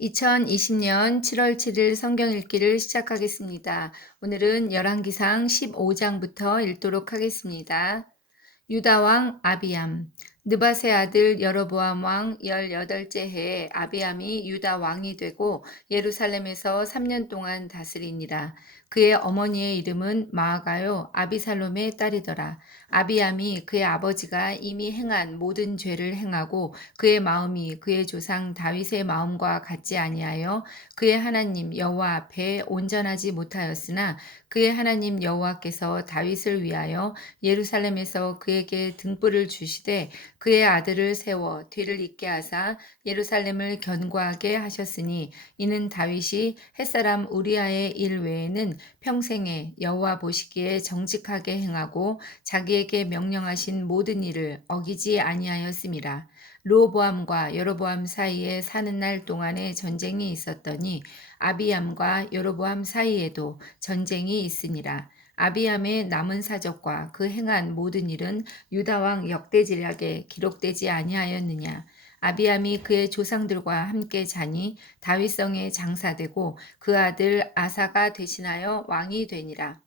2020년 7월 7일 성경 읽기를 시작하겠습니다. 오늘은 열왕기상 15장부터 읽도록 하겠습니다. 유다 왕 아비암. 느밧의 아들 여로보암 왕 18째 해에 아비암이 유다 왕이 되고 예루살렘에서 3년 동안 다스리니라. 그의 어머니의 이름은 마아가요 아비살롬의 딸이더라. 아비암이 그의 아버지가 이미 행한 모든 죄를 행하고 그의 마음이 그의 조상 다윗의 마음과 같지 아니하여 그의 하나님 여호와 앞에 온전하지 못하였으나 그의 하나님 여호와께서 다윗을 위하여 예루살렘에서 그에게 등불을 주시되 그의 아들을 세워 뒤를 잇게 하사 예루살렘을 견고하게 하셨으니 이는 다윗이 햇사람 우리아의 일 외에는 평생에 여호와 보시기에 정직하게 행하고 자기에게 명령하신 모든 일을 어기지 아니하였음이라. 르호보암과 여로보암 사이에 사는 날 동안에 전쟁이 있었더니 아비암과 여로보암 사이에도 전쟁이 있으니라. 아비암의 남은 사적과 그 행한 모든 일은 유다 왕 역대지략에 기록되지 아니하였느냐. 아비암이 그의 조상들과 함께 자니 다윗성에 장사되고 그 아들 아사가 대신하여 왕이 되니라.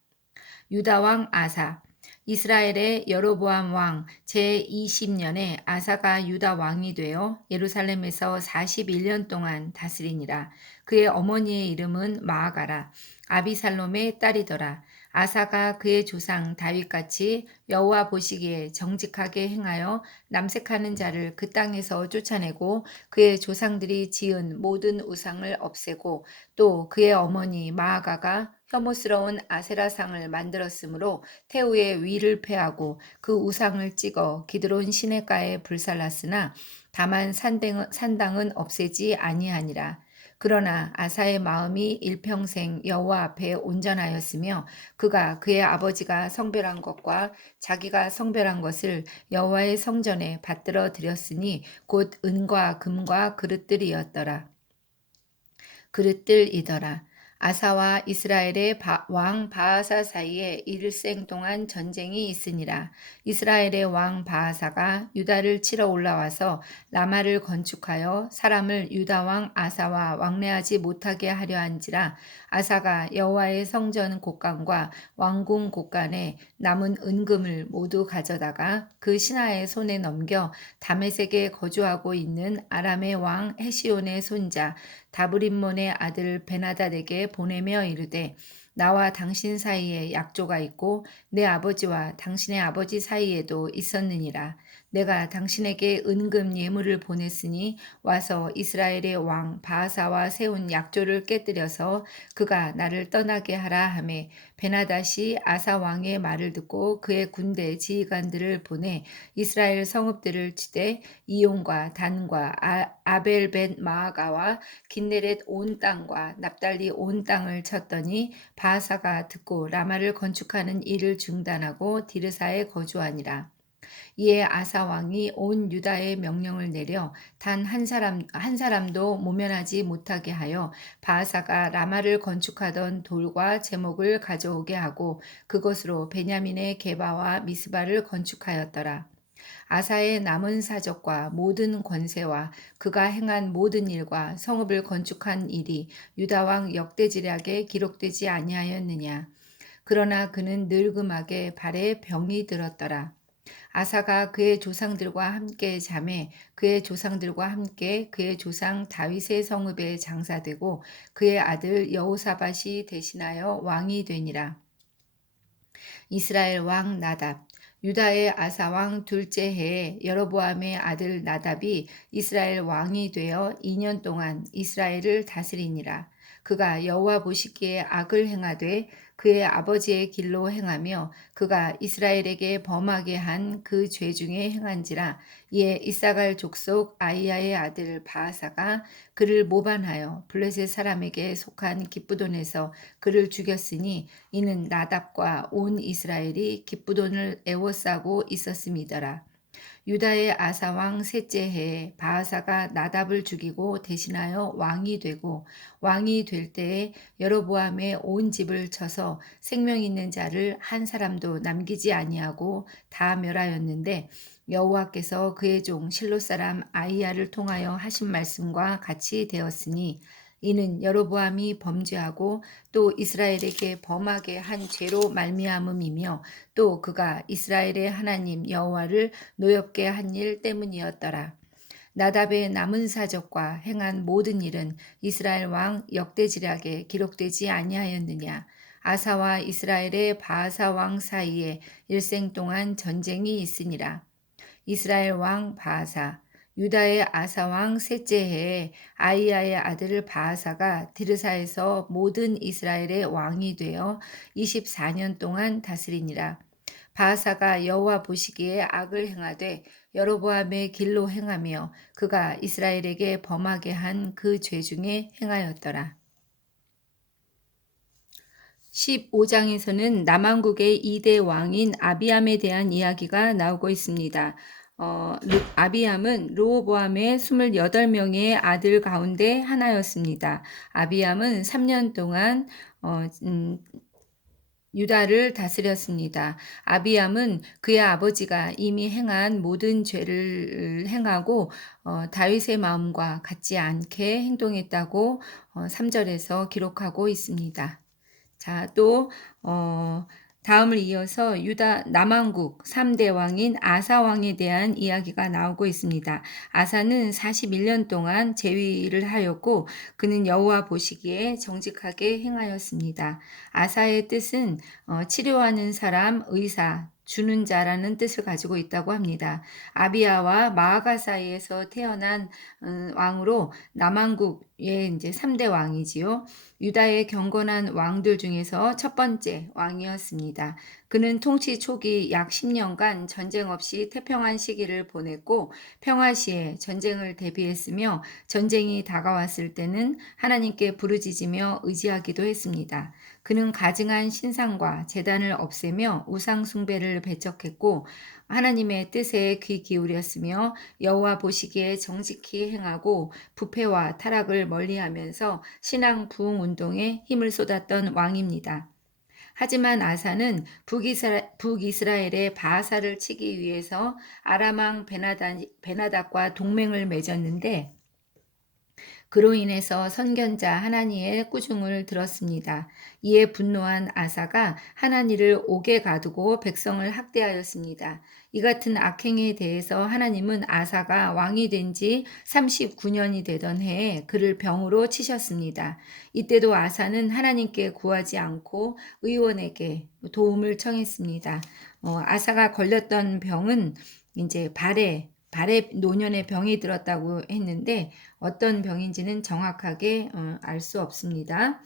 유다 왕 아사. 이스라엘의 여로보암 왕 제20년에 아사가 유다 왕이 되어 예루살렘에서 41년 동안 다스리니라. 그의 어머니의 이름은 마아가라. 아비살롬의 딸이더라. 아사가 그의 조상 다윗같이 여호와 보시기에 정직하게 행하여 남색하는 자를 그 땅에서 쫓아내고 그의 조상들이 지은 모든 우상을 없애고 또 그의 어머니 마아가가 혐오스러운 아세라상을 만들었으므로 태우의 위를 패하고 그 우상을 찍어 기드론 시내가에 불살랐으나 다만 산당은 없애지 아니하니라. 그러나 아사의 마음이 일평생 여호와 앞에 온전하였으며 그가 그의 아버지가 성별한 것과 자기가 성별한 것을 여호와의 성전에 받들어 드렸으니 곧 은과 금과 그릇들이더라. 아사와 이스라엘의 왕 바하사 사이에 일생 동안 전쟁이 있으니라. 이스라엘의 왕 바하사가 유다를 치러 올라와서 라마를 건축하여 사람을 유다 왕 아사와 왕래하지 못하게 하려 한지라. 아사가 여호와의 성전 곳간과 왕궁 곳간에 남은 은금을 모두 가져다가 그 신하의 손에 넘겨 다메섹에 거주하고 있는 아람의 왕 헤시온의 손자 다브림몬의 아들 베나닷에게 보내며 이르되 나와 당신 사이에 약조가 있고 내 아버지와 당신의 아버지 사이에도 있었느니라. 내가 당신에게 은금 예물을 보냈으니 와서 이스라엘의 왕 바하사와 세운 약조를 깨뜨려서 그가 나를 떠나게 하라 하매 베나닷이 아사 왕의 말을 듣고 그의 군대 지휘관들을 보내 이스라엘 성읍들을 치되 이용과 단과 아벨벳 마아가와 긴네렛 온 땅과 납달리 온 땅을 쳤더니 바하사가 듣고 라마를 건축하는 일을 중단하고 디르사에 거주하니라. 이에 아사 왕이 온 유다에 명령을 내려 단 한 사람도 모면하지 못하게 하여 바하사가 라마를 건축하던 돌과 제목을 가져오게 하고 그것으로 베냐민의 게바와 미스바를 건축하였더라. 아사의 남은 사적과 모든 권세와 그가 행한 모든 일과 성읍을 건축한 일이 유다 왕 역대지략에 기록되지 아니하였느냐. 그러나 그는 늙음하게 발에 병이 들었더라. 아사가 그의 조상들과 함께 잠에 그의 조상들과 함께 그의 조상 다윗의 성읍에 장사되고 그의 아들 여호사밧이 대신하여 왕이 되니라. 이스라엘 왕 나답. 유다의 아사 왕 둘째 해에 여로보암의 아들 나답이 이스라엘 왕이 되어 2년 동안 이스라엘을 다스리니라. 그가 여호와 보시기에 악을 행하되 그의 아버지의 길로 행하며 그가 이스라엘에게 범하게 한 그 죄 중에 행한지라. 이에 이사갈 족속 아이야의 아들 바하사가 그를 모반하여 블레셋 사람에게 속한 기브돈에서 그를 죽였으니 이는 나답과 온 이스라엘이 기브돈을 애워싸고 있었음이더라. 유다의 아사 왕 셋째 해에 바하사가 나답을 죽이고 대신하여 왕이 되고 왕이 될 때에 여로보암의 온 집을 쳐서 생명 있는 자를 한 사람도 남기지 아니하고 다 멸하였는데 여호와께서 그의 종 실로 사람 아이야를 통하여 하신 말씀과 같이 되었으니 이는 여로보암이 범죄하고 또 이스라엘에게 범하게 한 죄로 말미암음이며 또 그가 이스라엘의 하나님 여호와를 노엽게 한 일 때문이었더라. 나답의 남은 사적과 행한 모든 일은 이스라엘 왕 역대지략에 기록되지 아니하였느냐. 아사와 이스라엘의 바아사 왕 사이에 일생 동안 전쟁이 있으니라. 이스라엘 왕 바아사, 유다의 아사 왕 셋째 해에 아이야의 아들 바아사가 디르사에서 모든 이스라엘의 왕이 되어 24년 동안 다스리니라. 바아사가 여호와 보시기에 악을 행하되 여로보암의 길로 행하며 그가 이스라엘에게 범하게 한 그 죄 중에 행하였더라. 15장에서는 남왕국의 2대 왕인 아비암에 대한 이야기가 나오고 있습니다. 아비암은 르호보암의 28명의 아들 가운데 하나였습니다. 아비암은 3년 동안 유다를 다스렸습니다. 아비암은 그의 아버지가 이미 행한 모든 죄를 행하고 다윗의 마음과 같지 않게 행동했다고 3절에서 기록하고 있습니다. 자, 또 다음을 이어서 유다 남왕국 3대 왕인 아사 왕에 대한 이야기가 나오고 있습니다. 아사는 41년 동안 재위를 하였고 그는 여호와 보시기에 정직하게 행하였습니다. 아사의 뜻은 치료하는 사람, 의사, 주는 자라는 뜻을 가지고 있다고 합니다. 아비야와 마아가 사이에서 태어난 왕으로 남왕국의 이제 3대 왕이지요. 유다의 경건한 왕들 중에서 첫 번째 왕이었습니다. 그는 통치 초기 약 10년간 전쟁 없이 태평한 시기를 보냈고 평화 시에 전쟁을 대비했으며 전쟁이 다가왔을 때는 하나님께 부르짖으며 의지하기도 했습니다. 그는 가증한 신상과 제단을 없애며 우상 숭배를 배척했고 하나님의 뜻에 귀 기울였으며 여호와 보시기에 정직히 행하고 부패와 타락을 멀리하면서 신앙 부흥 운동에 힘을 쏟았던 왕입니다. 하지만 아사는 북이스라엘의 바하사를 치기 위해서 아람 왕 베나닥과 동맹을 맺었는데 그로 인해서 선견자 하나니의 꾸중을 들었습니다. 이에 분노한 아사가 하나니를 옥에 가두고 백성을 학대하였습니다. 이 같은 악행에 대해서 하나님은 아사가 왕이 된 지 39년이 되던 해에 그를 병으로 치셨습니다. 이때도 아사는 하나님께 구하지 않고 의원에게 도움을 청했습니다. 아사가 걸렸던 병은 이제 발에 노년의 병이 들었다고 했는데 어떤 병인지는 정확하게 알 수 없습니다.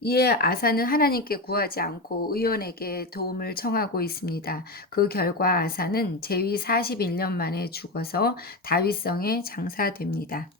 이에 아사는 하나님께 구하지 않고 의원에게 도움을 청하고 있습니다. 그 결과 아사는 재위 41년 만에 죽어서 다윗성에 장사됩니다.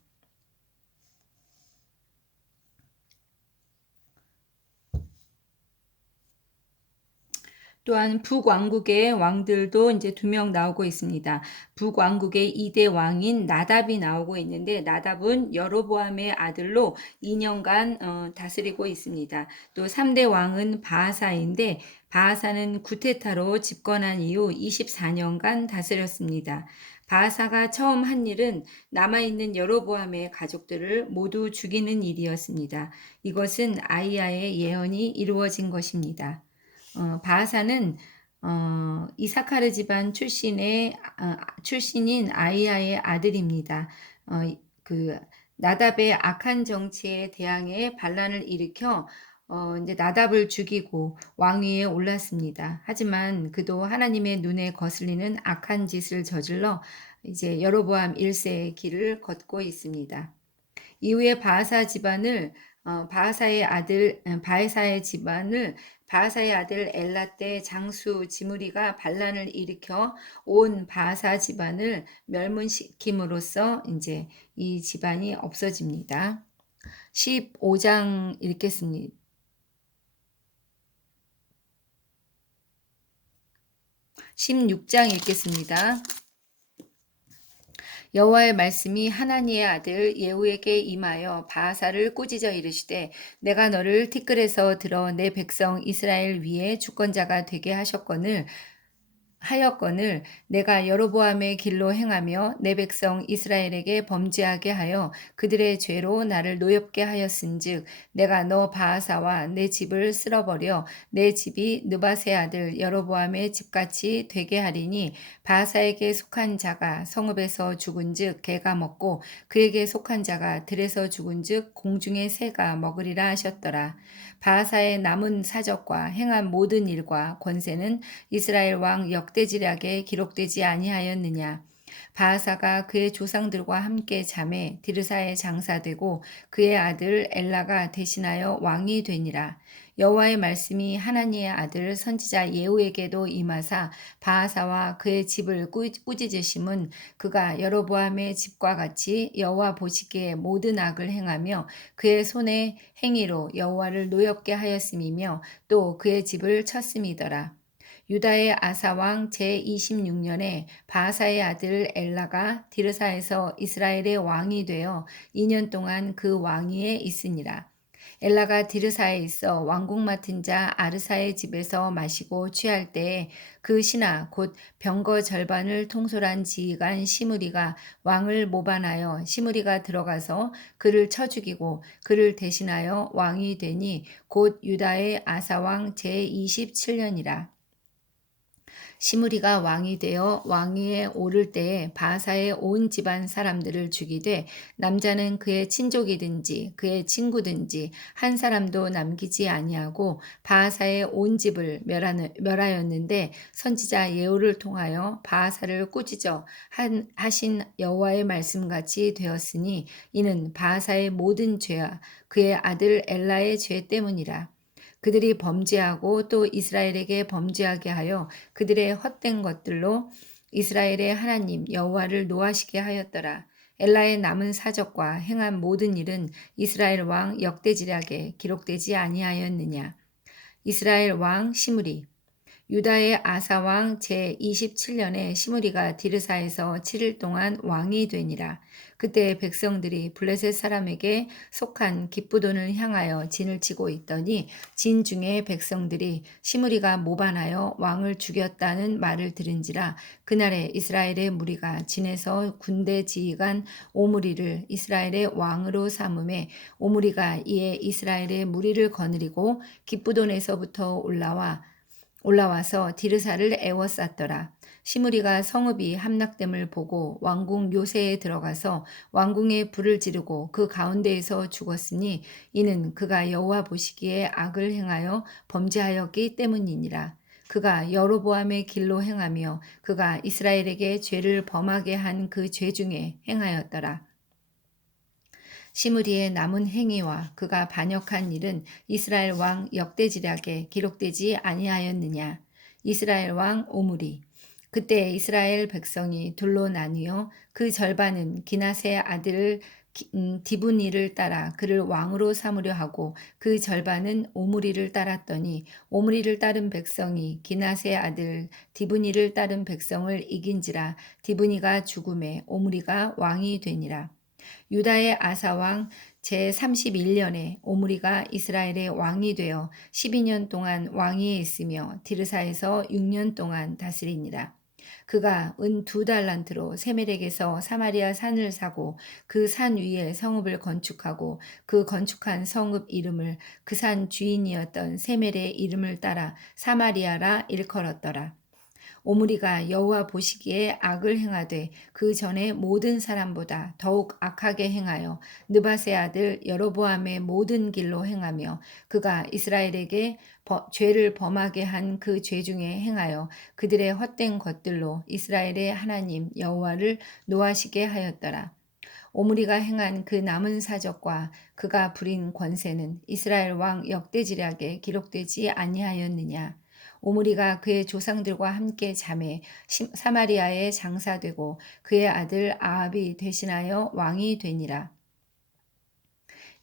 또한 북왕국의 왕들도 이제 2명 나오고 있습니다. 북왕국의 2대 왕인 나답이 나오고 있는데 나답은 여로보암의 아들로 2년간 다스리고 있습니다. 또 3대 왕은 바하사인데 바하사는 구테타로 집권한 이후 24년간 다스렸습니다. 바하사가 처음 한 일은 남아있는 여로보암의 가족들을 모두 죽이는 일이었습니다. 이것은 아이야의 예언이 이루어진 것입니다. 바하사는 이사카르 집안 출신인 아이야의 아들입니다. 그 나답의 악한 정치에 대항해 반란을 일으켜 이제 나답을 죽이고 왕위에 올랐습니다. 하지만 그도 하나님의 눈에 거슬리는 악한 짓을 저질러 이제 여로보암 1세의 길을 걷고 있습니다. 이후에 바하사의 아들 엘라 때 장수 지므리가 반란을 일으켜 온 바하사 집안을 멸문시킴으로써 이제 이 집안이 없어집니다. 15장 읽겠습니다. 16장 읽겠습니다. 여호와의 말씀이 하나니의 아들 예후에게 임하여 바하사를 꾸짖어 이르시되 내가 너를 티끌에서 들어 내 백성 이스라엘 위에 주권자가 되게 하셨거늘 하였거늘 내가 여로보암의 길로 행하며 내 백성 이스라엘에게 범죄하게 하여 그들의 죄로 나를 노엽게 하였은즉 내가 너 바하사와 내 집을 쓸어버려 내 집이 느밧의 아들 여로보암의 집같이 되게 하리니 바하사에게 속한 자가 성읍에서 죽은즉 개가 먹고 그에게 속한 자가 들에서 죽은즉 공중의 새가 먹으리라 하셨더라. 바하사의 남은 사적과 행한 모든 일과 권세는 이스라엘 왕 역대지략에 기록되지 아니하였느냐. 바하사가 그의 조상들과 함께 잠에 디르사에 장사되고 그의 아들 엘라가 대신하여 왕이 되니라. 여호와의 말씀이 하나니의 아들 선지자 예후에게도 임하사 바하사와 그의 집을 꾸짖으심은 그가 여로보암의 집과 같이 여호와 보시기에 모든 악을 행하며 그의 손의 행위로 여호와를 노엽게 하였음이며 또 그의 집을 쳤음이더라. 유다의 아사왕 제26년에 바하사의 아들 엘라가 디르사에서 이스라엘의 왕이 되어 2년 동안 그 왕위에 있으니라. 엘라가 디르사에 있어 왕궁 맡은 자 아르사의 집에서 마시고 취할 때에 그 신하 곧 병거 절반을 통솔한 지휘관 시므리가 왕을 모반하여 시므리가 들어가서 그를 쳐 죽이고 그를 대신하여 왕이 되니 곧 유다의 아사왕 제27년이라. 시므리가 왕이 되어 왕위에 오를 때에 바하사의 온 집안 사람들을 죽이되 남자는 그의 친족이든지 그의 친구든지 한 사람도 남기지 아니하고 바하사의 온 집을 멸하였는데 선지자 예후를 통하여 바하사를 꾸짖어 하신 여호와의 말씀같이 되었으니 이는 바하사의 모든 죄와 그의 아들 엘라의 죄 때문이라. 그들이 범죄하고 또 이스라엘에게 범죄하게 하여 그들의 헛된 것들로 이스라엘의 하나님 여호와를 노하시게 하였더라. 엘라의 남은 사적과 행한 모든 일은 이스라엘 왕 역대지략에 기록되지 아니하였느냐. 이스라엘 왕 시므리 유다의 아사왕 제27년에 시므리가 디르사에서 7일 동안 왕이 되니라. 그때 백성들이 블레셋 사람에게 속한 기쁘돈을 향하여 진을 치고 있더니 진 중에 백성들이 시므리가 모반하여 왕을 죽였다는 말을 들은지라. 그날에 이스라엘의 무리가 진에서 군대 지휘관 오므리를 이스라엘의 왕으로 삼음에 오므리가 이에 이스라엘의 무리를 거느리고 기쁘돈에서부터 올라와서 디르사를 에워쌌더라. 시므리가 성읍이 함락됨을 보고 왕궁 요새에 들어가서 왕궁에 불을 지르고 그 가운데에서 죽었으니 이는 그가 여호와 보시기에 악을 행하여 범죄하였기 때문이니라. 그가 여로보암의 길로 행하며 그가 이스라엘에게 죄를 범하게 한 그 죄 중에 행하였더라. 시므리의 남은 행위와 그가 반역한 일은 이스라엘 왕 역대지략에 기록되지 아니하였느냐. 이스라엘 왕 오므리 그때 이스라엘 백성이 둘로 나뉘어 그 절반은 기낫의 아들 디브니를 따라 그를 왕으로 삼으려 하고 그 절반은 오므리를 따랐더니 오므리를 따른 백성이 기낫의 아들 디브니를 따른 백성을 이긴지라. 디브니가 죽음에 오므리가 왕이 되니라. 유다의 아사왕 제31년에 오므리가 이스라엘의 왕이 되어 12년 동안 왕위에 있으며 디르사에서 6년 동안 다스리니라. 그가 은 2달란트로 세멜에게서 사마리아 산을 사고 그 산 위에 성읍을 건축하고 그 건축한 성읍 이름을 그 산 주인이었던 세멜의 이름을 따라 사마리아라 일컬었더라. 오므리가 여호와 보시기에 악을 행하되 그 전에 모든 사람보다 더욱 악하게 행하여 느밧의 아들 여로보암의 모든 길로 행하며 그가 이스라엘에게 죄를 범하게 한 그 죄 중에 행하여 그들의 헛된 것들로 이스라엘의 하나님 여호와를 노하시게 하였더라. 오므리가 행한 그 남은 사적과 그가 부린 권세는 이스라엘 왕 역대지략에 기록되지 아니하였느냐. 오므리가 그의 조상들과 함께 잠에 사마리아에 장사되고 그의 아들 아합이 대신하여 왕이 되니라.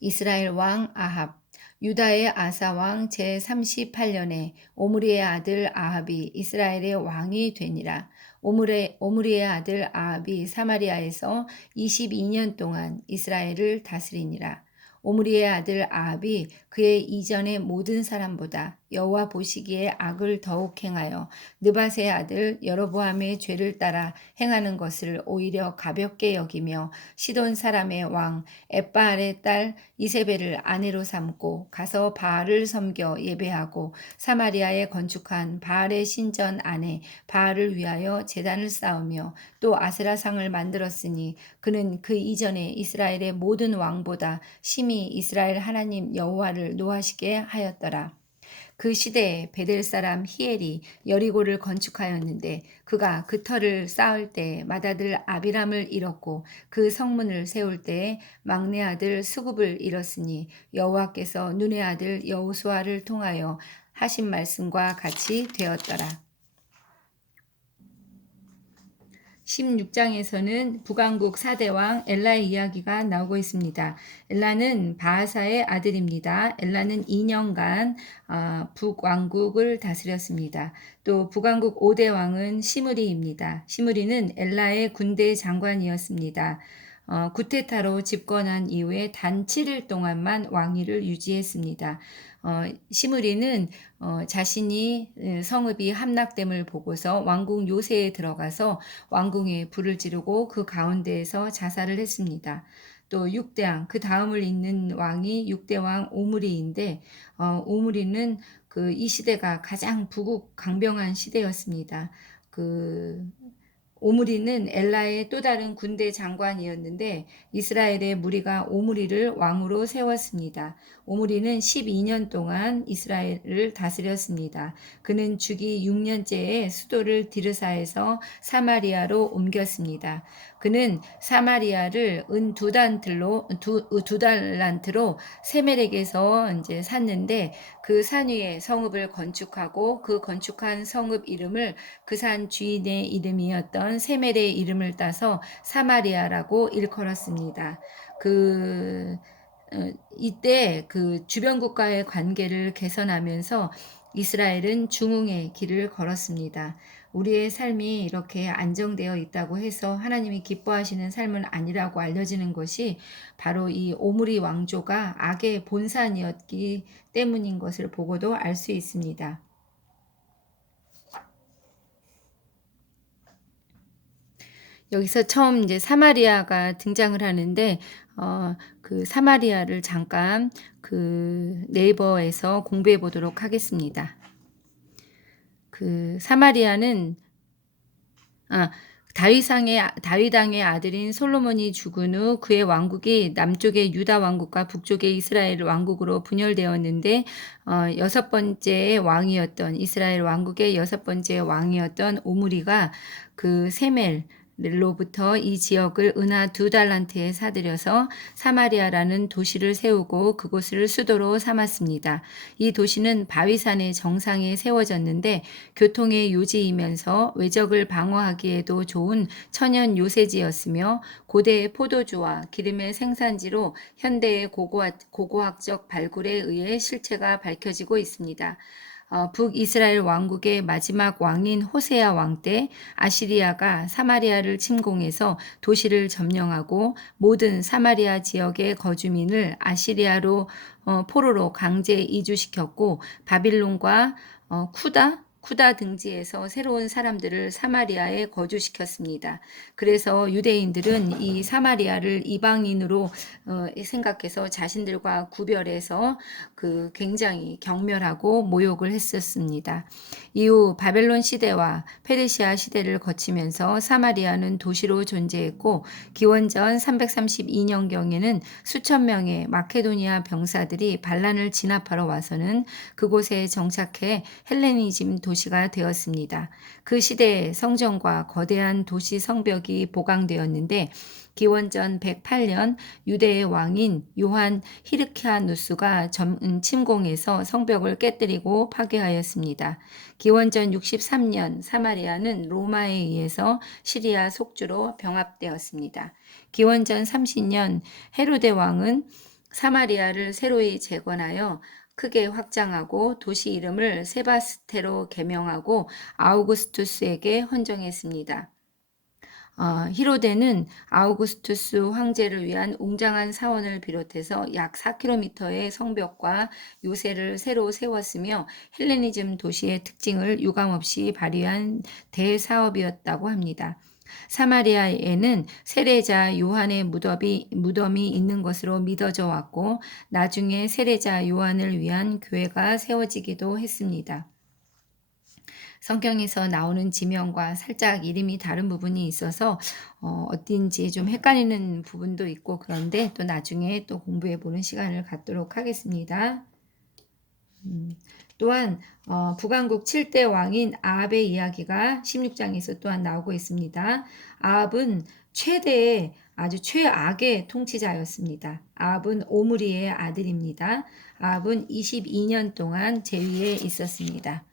이스라엘 왕 아합 유다의 아사 왕 제38년에 오므리의 아들 아합이 이스라엘의 왕이 되니라. 오므리의 아들 아합이 사마리아에서 22년 동안 이스라엘을 다스리니라. 오므리의 아들 아합이 그의 이전의 모든 사람보다 여호와 보시기에 악을 더욱 행하여 느밧의 아들 여로보암의 죄를 따라 행하는 것을 오히려 가볍게 여기며 시돈 사람의 왕 엣바알의 딸 이세벨을 아내로 삼고 가서 바알을 섬겨 예배하고 사마리아에 건축한 바알의 신전 안에 바알을 위하여 제단을 쌓으며 또 아세라상을 만들었으니 그는 그 이전에 이스라엘의 모든 왕보다 심히 이스라엘 하나님 여호와를 노하시게 하였더라. 그 시대에 베델 사람 히엘이 여리고를 건축하였는데 그가 그 터를 쌓을 때에 맏아들 아비람을 잃었고 그 성문을 세울 때에 막내 아들 수굽을 잃었으니 여호와께서 눈의 아들 여호수아를 통하여 하신 말씀과 같이 되었더라. 16장에서는 북왕국 4대왕 엘라의 이야기가 나오고 있습니다. 엘라는 바하사의 아들입니다. 엘라는 2년간 북왕국을 다스렸습니다. 또 북왕국 5대왕은 시므리입니다. 시므리는 엘라의 군대 장관이었습니다. 구테타로 집권한 이후에 단 7일 동안만 왕위를 유지했습니다. 시므리는 자신이 성읍이 함락됨을 보고서 왕궁 요새에 들어가서 왕궁에 불을 지르고 그 가운데에서 자살을 했습니다. 또 6대왕, 그 다음을 잇는 왕이 6대왕 오므리인데 오므리는 이 시대가 가장 부국 강병한 시대였습니다. 오므리는 엘라의 또 다른 군대 장관이었는데 이스라엘의 무리가 오므리를 왕으로 세웠습니다. 오므리는 12년 동안 이스라엘을 다스렸습니다. 그는 주기 6년째에 수도를 디르사에서 사마리아로 옮겼습니다. 그는 사마리아를 은 두 달란트로 세멜에게서 이제 샀는데 그 산 위에 성읍을 건축하고 그 건축한 성읍 이름을 그 산 주인의 이름이었던 세멜의 이름을 따서 사마리아라고 일컬었습니다. 이때 그 주변 국가의 관계를 개선하면서 이스라엘은 중흥의 길을 걸었습니다. 우리의 삶이 이렇게 안정되어 있다고 해서 하나님이 기뻐하시는 삶은 아니라고 알려지는 것이 바로 이 오므리 왕조가 악의 본산이었기 때문인 것을 보고도 알 수 있습니다. 여기서 처음 이제 사마리아가 등장을 하는데 그 사마리아를 잠깐 그 네이버에서 공부해 보도록 하겠습니다. 그 사마리아는 다윗왕의 아들인 솔로몬이 죽은 후 그의 왕국이 남쪽의 유다 왕국과 북쪽의 이스라엘 왕국으로 분열되었는데 6번째 왕이었던 이스라엘 왕국의 6번째 왕이었던 오므리가 그 세멜로부터 이 지역을 은하 2달란트에 사들여서 사마리아라는 도시를 세우고 그곳을 수도로 삼았습니다. 이 도시는 바위산의 정상에 세워졌는데 교통의 요지이면서 외적을 방어하기에도 좋은 천연 요새지였으며 고대의 포도주와 기름의 생산지로 현대의 고고학적 발굴에 의해 실체가 밝혀지고 있습니다. 북이스라엘 왕국의 마지막 왕인 호세아 왕 때 아시리아가 사마리아를 침공해서 도시를 점령하고 모든 사마리아 지역의 거주민을 아시리아로 포로로 강제 이주시켰고 바빌론과 쿠다 등지에서 새로운 사람들을 사마리아에 거주시켰습니다. 그래서 유대인들은 이 사마리아를 이방인으로 생각해서 자신들과 구별해서 굉장히 경멸하고 모욕을 했었습니다. 이후 바벨론 시대와 페르시아 시대를 거치면서 사마리아는 도시로 존재했고 기원전 332년경에는 수천 명의 마케도니아 병사들이 반란을 진압하러 와서는 그곳에 정착해 헬레니즘 도시가 되었습니다. 그 시대에 성전과 거대한 도시 성벽이 보강되었는데 기원전 108년 유대의 왕인 요한 히르키아누스가 침공해서 성벽을 깨뜨리고 파괴하였습니다. 기원전 63년 사마리아는 로마에 의해서 시리아 속주로 병합되었습니다. 기원전 30년 헤로데 왕은 사마리아를 새로이 재건하여 크게 확장하고 도시 이름을 세바스테로 개명하고 아우구스투스에게 헌정했습니다. 히로데는 아우구스투스 황제를 위한 웅장한 사원을 비롯해서 약 4km의 성벽과 요새를 새로 세웠으며 헬레니즘 도시의 특징을 유감없이 발휘한 대사업이었다고 합니다. 사마리아에는 세례자 요한의 무덤이 있는 것으로 믿어져 왔고 나중에 세례자 요한을 위한 교회가 세워지기도 했습니다. 성경에서 나오는 지명과 살짝 이름이 다른 부분이 있어서 어딘지 좀 헷갈리는 부분도 있고 그런데 또 나중에 또 공부해 보는 시간을 갖도록 하겠습니다. 또한 북왕국 7대 왕인 아합의 이야기가 16장에서 또한 나오고 있습니다. 아합은 최대의 아주 최악의 통치자였습니다. 아합은 오므리의 아들입니다. 아합은 22년 동안 제위에 있었습니다.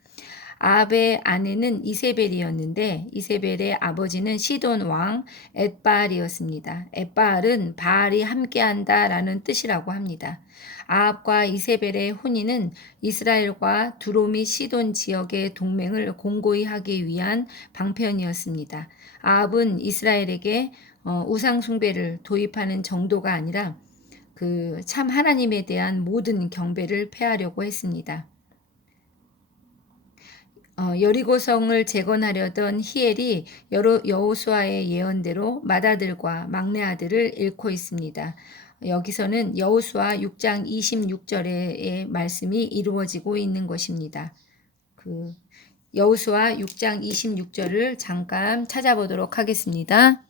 아합의 아내는 이세벨이었는데 이세벨의 아버지는 시돈 왕 엣바알이었습니다. 엣바알은 바알이 함께한다라는 뜻이라고 합니다. 아합과 이세벨의 혼인은 이스라엘과 두로 및 시돈 지역의 동맹을 공고히 하기 위한 방편이었습니다. 아합은 이스라엘에게 우상 숭배를 도입하는 정도가 아니라 그 참 하나님에 대한 모든 경배를 폐하려고 했습니다. 여리고성을 재건하려던 히엘이 여호수아의 예언대로 맏아들과 막내 아들을 잃고 있습니다. 여기서는 여호수아 6장 26절의 말씀이 이루어지고 있는 것입니다. 여호수아 6장 26절을 잠깐 찾아보도록 하겠습니다.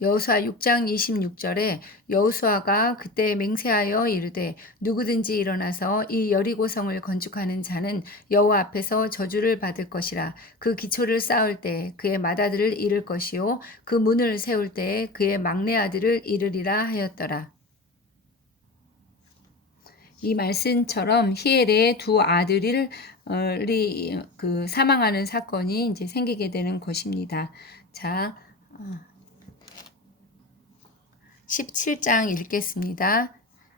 여호수아 6장 26절에 여호수아가 그때 맹세하여 이르되 누구든지 일어나서 이 여리고성을 건축하는 자는 여호와 앞에서 저주를 받을 것이라. 그 기초를 쌓을 때 그의 맏아들을 잃을 것이요 그 문을 세울 때 그의 막내 아들을 잃으리라 하였더라. 이 말씀처럼 히엘의 두 아들이 사망하는 사건이 이제 생기게 되는 것입니다. 자, 17장 읽겠습니다.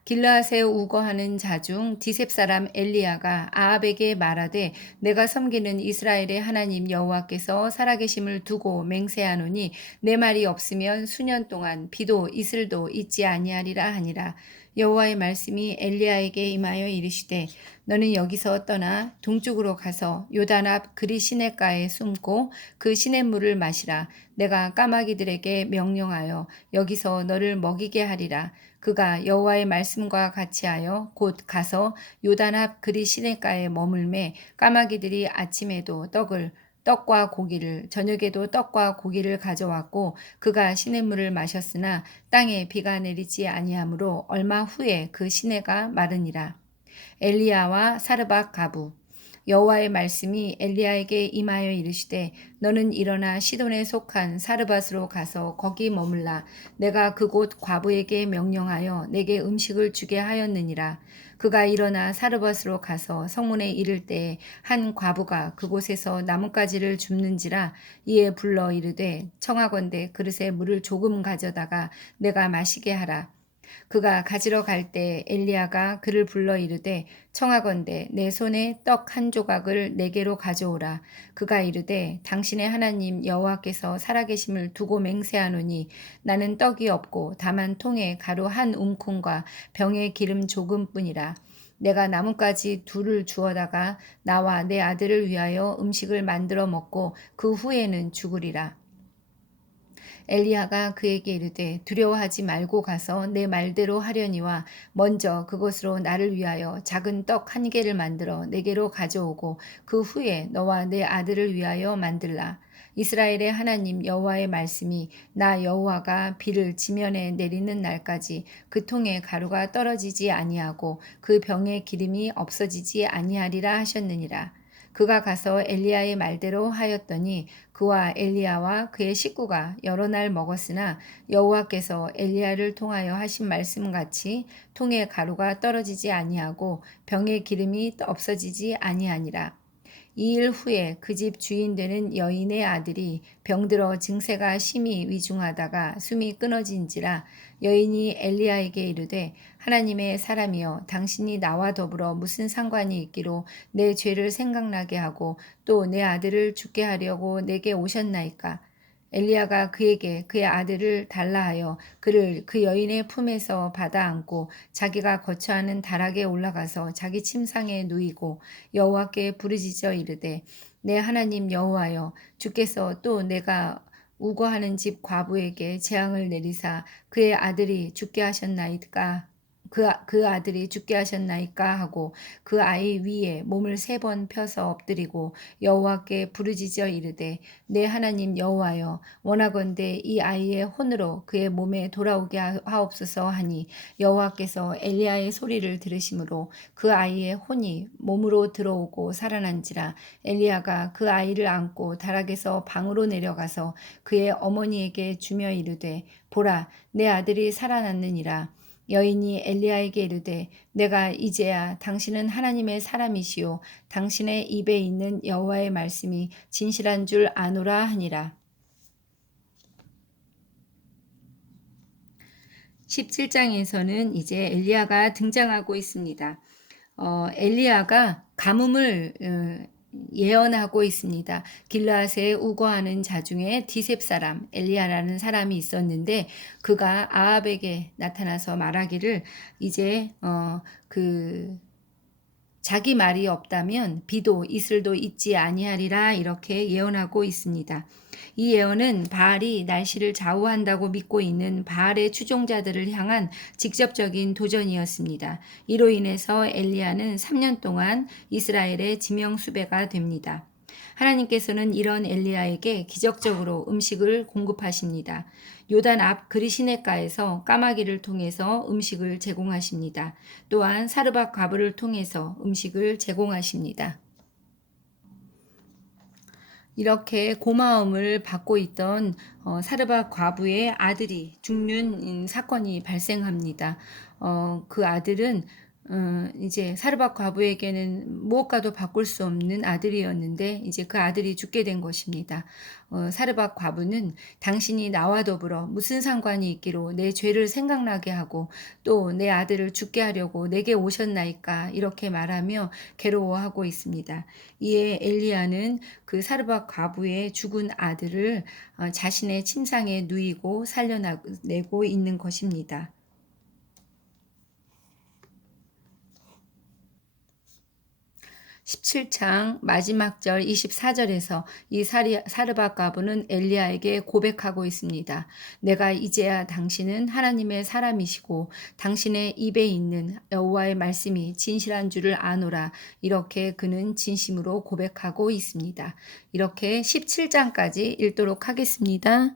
길르앗에 우거하는 자 중 디셉 사람 엘리야가 아합에게 말하되 내가 섬기는 이스라엘의 하나님 여호와께서 살아계심을 두고 맹세하노니 내 말이 없으면 수년 동안 비도 이슬도 있지 아니하리라 하니라. 여호와의 말씀이 엘리야에게 임하여 이르시되 너는 여기서 떠나 동쪽으로 가서 요단 앞 그리 시냇가에 숨고 그 시냇물을 마시라. 내가 까마귀들에게 명령하여 여기서 너를 먹이게 하리라. 그가 여호와의 말씀과 같이 하여 곧 가서 요단 앞 그리 시냇가에 머물매 까마귀들이 아침에도 떡과 고기를 저녁에도 떡과 고기를 가져왔고 그가 시냇물을 마셨으나 땅에 비가 내리지 아니하므로 얼마 후에 그 시내가 마르니라. 엘리야와 사르밧 가부. 여호와의 말씀이 엘리야에게 임하여 이르시되 너는 일어나 시돈에 속한 사르밧으로 가서 거기 머물라. 내가 그곳 과부에게 명령하여 내게 음식을 주게 하였느니라. 그가 일어나 사르밧으로 가서 성문에 이를 때에 한 과부가 그곳에서 나뭇가지를 줍는지라. 이에 불러 이르되 청하건대 그릇에 물을 조금 가져다가 내가 마시게 하라. 그가 가지러 갈 때 엘리야가 그를 불러 이르되 청하건대 내 손에 떡 한 조각을 내게로 가져오라. 그가 이르되 당신의 하나님 여호와께서 살아계심을 두고 맹세하노니 나는 떡이 없고 다만 통에 가루 한 움큼과 병에 기름 조금뿐이라. 내가 나뭇가지 둘을 주어다가 나와 내 아들을 위하여 음식을 만들어 먹고 그 후에는 죽으리라. 엘리야가 그에게 이르되 두려워하지 말고 가서 내 말대로 하려니와 먼저 그것으로 나를 위하여 작은 떡 한 개를 만들어 내게로 가져오고 그 후에 너와 내 아들을 위하여 만들라. 이스라엘의 하나님 여호와의 말씀이 나 여호와가 비를 지면에 내리는 날까지 그 통에 가루가 떨어지지 아니하고 그 병에 기름이 없어지지 아니하리라 하셨느니라. 그가 가서 엘리야의 말대로 하였더니 그와 엘리야와 그의 식구가 여러 날 먹었으나 여호와께서 엘리야를 통하여 하신 말씀같이 통에 가루가 떨어지지 아니하고 병의 기름이 없어지지 아니하니라. 이 일 후에 그 집 주인 되는 여인의 아들이 병들어 증세가 심히 위중하다가 숨이 끊어진지라 여인이 엘리야에게 이르되 하나님의 사람이여 당신이 나와 더불어 무슨 상관이 있기로 내 죄를 생각나게 하고 또 내 아들을 죽게 하려고 내게 오셨나이까. 엘리야가 그에게 그의 아들을 달라 하여 그를 그 여인의 품에서 받아 안고 자기가 거처하는 다락에 올라가서 자기 침상에 누이고 여호와께 부르짖어 이르되 내 하나님 여호와여 주께서 또 내가 우거하는 집 과부에게 재앙을 내리사 그의 아들이 죽게 하셨나이까 그 아들이 죽게 하셨나이까 하고 그 아이 위에 몸을 3번 펴서 엎드리고 여호와께 부르짖어 이르되 내 하나님 여호와여 원하건대 이 아이의 혼으로 그의 몸에 돌아오게 하옵소서 하니 여호와께서 엘리야의 소리를 들으심으로 그 아이의 혼이 몸으로 들어오고 살아난지라. 엘리야가 그 아이를 안고 다락에서 방으로 내려가서 그의 어머니에게 주며 이르되 보라 내 아들이 살아났느니라. 여인이 엘리야에게 이르되 내가 이제야 당신은 하나님의 사람이시요 당신의 입에 있는 여호와의 말씀이 진실한 줄 아노라 하니라. 17장에서는 이제 엘리야가 등장하고 있습니다. 엘리야가 가뭄을 예언하고 있습니다. 길르앗에 우거하는 자 중에 디셉 사람 엘리야라는 사람이 있었는데 그가 아합에게 나타나서 말하기를 이제 자기 말이 없다면 비도 이슬도 있지 아니하리라 이렇게 예언하고 있습니다. 이 예언은 바알이 날씨를 좌우한다고 믿고 있는 바알의 추종자들을 향한 직접적인 도전이었습니다. 이로 인해서 엘리야는 3년 동안 이스라엘의 지명수배가 됩니다. 하나님께서는 이런 엘리야에게 기적적으로 음식을 공급하십니다. 요단 앞 그리시네가에서 까마귀를 통해서 음식을 제공하십니다. 또한 사르밧 과부를 통해서 음식을 제공하십니다. 이렇게 고마움을 받고 있던 사르밧 과부의 아들이 죽는 사건이 발생합니다. 그 아들은 이제 사르밧 과부에게는 무엇과도 바꿀 수 없는 아들이었는데 이제 그 아들이 죽게 된 것입니다. 사르밧 과부는 당신이 나와 더불어 무슨 상관이 있기로 내 죄를 생각나게 하고 또 내 아들을 죽게 하려고 내게 오셨나이까 이렇게 말하며 괴로워하고 있습니다. 이에 엘리야는 그 사르밧 과부의 죽은 아들을 자신의 침상에 누이고 살려내고 있는 것입니다. 17장 마지막 절 24절에서 이 사르밧 과부는 엘리야에게 고백하고 있습니다. 내가 이제야 당신은 하나님의 사람이시고 당신의 입에 있는 여호와의 말씀이 진실한 줄을 아노라. 이렇게 그는 진심으로 고백하고 있습니다. 이렇게 17장까지 읽도록 하겠습니다.